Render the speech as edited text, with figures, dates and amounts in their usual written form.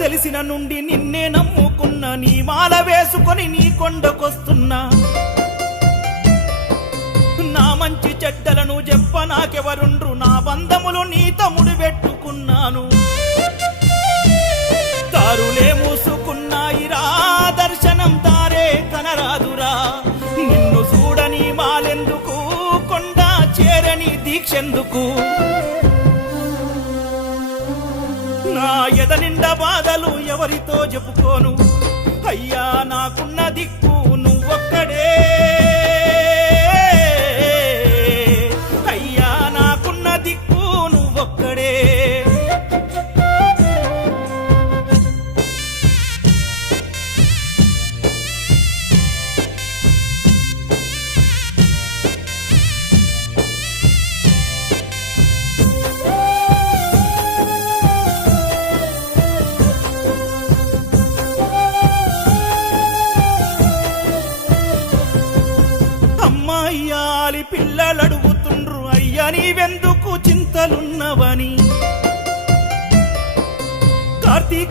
తెలిసిన నుండి నిన్నే నమ్ముకున్నా, నీ మాల వేసుకొని నీ కొండకొస్తున్నా. నా మంచి చెడ్డలను చెప్ప నాకెవరుండ్రు, నా బంధములు నీ తమ్ముడు పెట్టుకున్నాను. దారులే మూసుకున్నాయిరా, దర్శనం దారే కనరాదురా. నిన్ను చూడని మాలెందుకు, కొండ చేరని దీక్షెందుకు. నా ఎద నిండా బాధలు ఎవరితో చెప్పుకోను, అయ్యా నాకున్న దిక్కు నువ్వొక్కడే. అయ్యా నాకున్న దిక్కు నువ్వొక్కడే. అమ్మాయ్యాలి పిల్లలు అడుగుతుండ్రు, అయ్యా నీవెందుకు